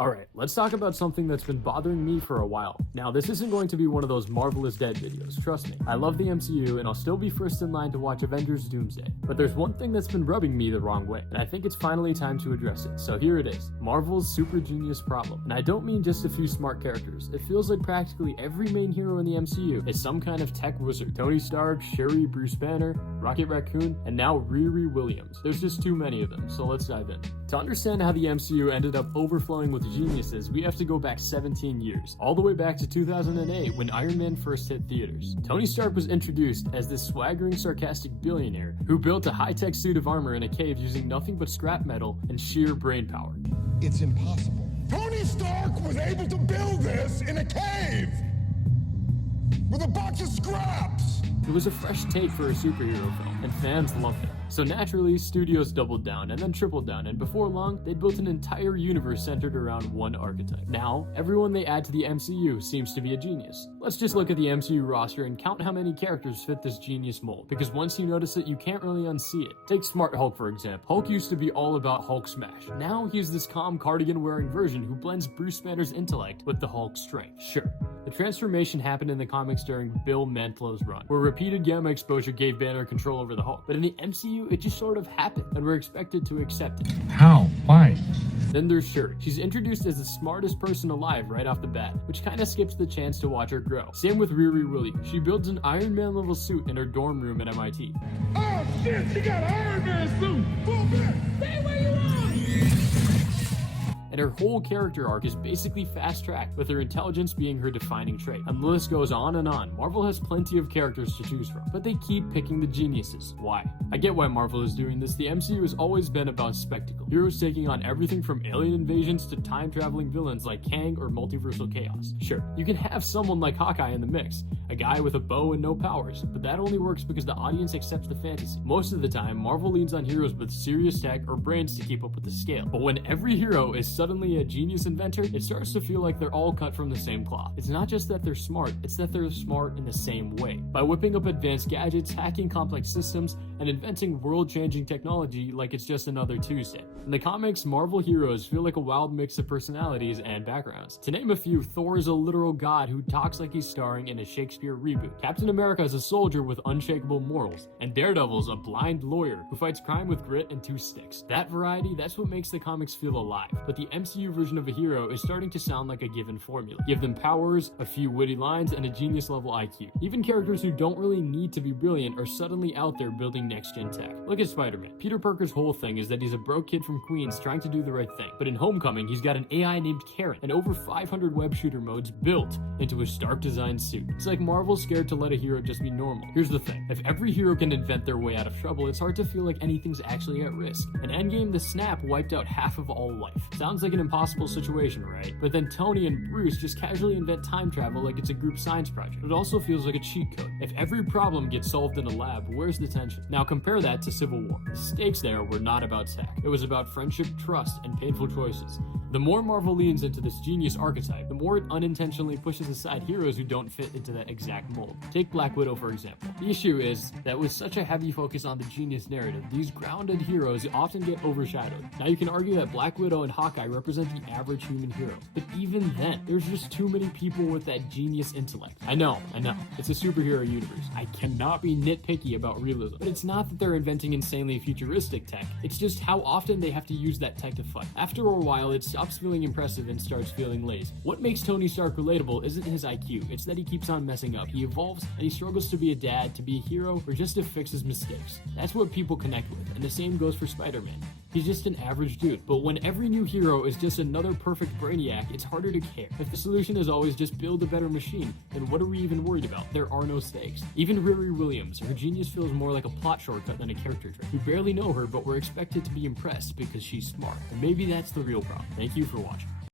Alright, let's talk about something that's been bothering me for a while. Now, this isn't going to be one of those Marvel is dead videos, trust me. I love the MCU and I'll still be first in line to watch Avengers Doomsday. But there's one thing that's been rubbing me the wrong way, and I think it's finally time to address it. So here it is, Marvel's super genius problem. And I don't mean just a few smart characters. It feels like practically every main hero in the MCU is some kind of tech wizard. Tony Stark, Shuri, Bruce Banner, Rocket Raccoon, and now Riri Williams. There's just too many of them, so let's dive in. To understand how the MCU ended up overflowing with geniuses, we have to go back 17 years, all the way back to 2008 when Iron Man first hit theaters. Tony Stark was introduced as this swaggering, sarcastic billionaire who built a high-tech suit of armor in a cave using nothing but scrap metal and sheer brain power. It's impossible. Tony Stark was able to build this in a cave with a box of scraps. It was a fresh take for a superhero film, and fans loved it. So naturally, studios doubled down and then tripled down, and before long, they'd built an entire universe centered around one archetype. Now, everyone they add to the MCU seems to be a genius. Let's just look at the MCU roster and count how many characters fit this genius mold, because once you notice it, you can't really unsee it. Take Smart Hulk for example. Hulk used to be all about Hulk smash. Now he's this calm cardigan-wearing version who blends Bruce Banner's intellect with the Hulk's strength. Sure, the transformation happened in the comics during Bill Mantlow's run, where repeated gamma exposure gave Banner control over the Hulk, but in the MCU, it just sort of happened, and we're expected to accept it. How? Why? Then there's Shuri. She's introduced as the smartest person alive right off the bat, which kinda skips the chance to watch her grow. Same with Riri Williams. She builds an Iron Man level suit in her dorm room at MIT. Oh shit, she got an Iron Man suit! Pull back! Stay where you are! And her whole character arc is basically fast-tracked, with her intelligence being her defining trait. And the list goes on and on. Marvel has plenty of characters to choose from, but they keep picking the geniuses. Why? I get why Marvel is doing this. The MCU has always been about spectacle. Heroes taking on everything from alien invasions to time-traveling villains like Kang or multiversal chaos. Sure, you can have someone like Hawkeye in the mix, a guy with a bow and no powers, but that only works because the audience accepts the fantasy. Most of the time, Marvel leans on heroes with serious tech or brains to keep up with the scale. But when every hero is suddenly a genius inventor, it starts to feel like they're all cut from the same cloth. It's not just that they're smart, it's that they're smart in the same way. By whipping up advanced gadgets, hacking complex systems, and inventing world-changing technology like it's just another Tuesday. In the comics, Marvel heroes feel like a wild mix of personalities and backgrounds. To name a few, Thor is a literal god who talks like he's starring in a Shakespeare reboot. Captain America is a soldier with unshakable morals, and Daredevil's a blind lawyer who fights crime with grit and two sticks. That variety, that's what makes the comics feel alive. But the MCU version of a hero is starting to sound like a given formula. Give them powers, a few witty lines, and a genius level IQ. Even characters who don't really need to be brilliant are suddenly out there building next-gen tech. Look at Spider-Man. Peter Parker's whole thing is that he's a broke kid from Queens trying to do the right thing. But in Homecoming, he's got an AI named Karen and over 500 web shooter modes built into his Stark designed suit. It's like Marvel's scared to let a hero just be normal. Here's the thing. If every hero can invent their way out of trouble, it's hard to feel like anything's actually at risk. In Endgame, the snap wiped out half of all life. Sounds like an impossible situation, right? But then Tony and Bruce just casually invent time travel like it's a group science project. It also feels like a cheat code. If every problem gets solved in a lab, where's the tension? Now compare that to Civil War. The stakes there were not about tech. It was about friendship, trust, and painful choices. The more Marvel leans into this genius archetype, the more it unintentionally pushes aside heroes who don't fit into that exact mold. Take Black Widow for example. The issue is that with such a heavy focus on the genius narrative, these grounded heroes often get overshadowed. Now you can argue that Black Widow and Hawkeye represent the average human hero, but even then, there's just too many people with that genius intellect. I know, it's a superhero universe. I cannot be nitpicky about realism, but it's not that they're inventing insanely futuristic tech, it's just how often they have to use that tech to fight. After a while, it stops feeling impressive and starts feeling lazy. What makes Tony Stark relatable isn't his IQ, it's that he keeps on messing up. He evolves and he struggles to be a dad, to be a hero, or just to fix his mistakes. That's what people connect with, and the same goes for Spider-Man. He's just an average dude, but when every new hero is just another perfect brainiac, it's harder to care. If the solution is always just build a better machine, then what are we even worried about? There are no stakes. Even Riri Williams, her genius feels more like a plot shortcut than a character trait. We barely know her, but we're expected to be impressed because she's smart. And maybe that's the real problem. Thank you for watching.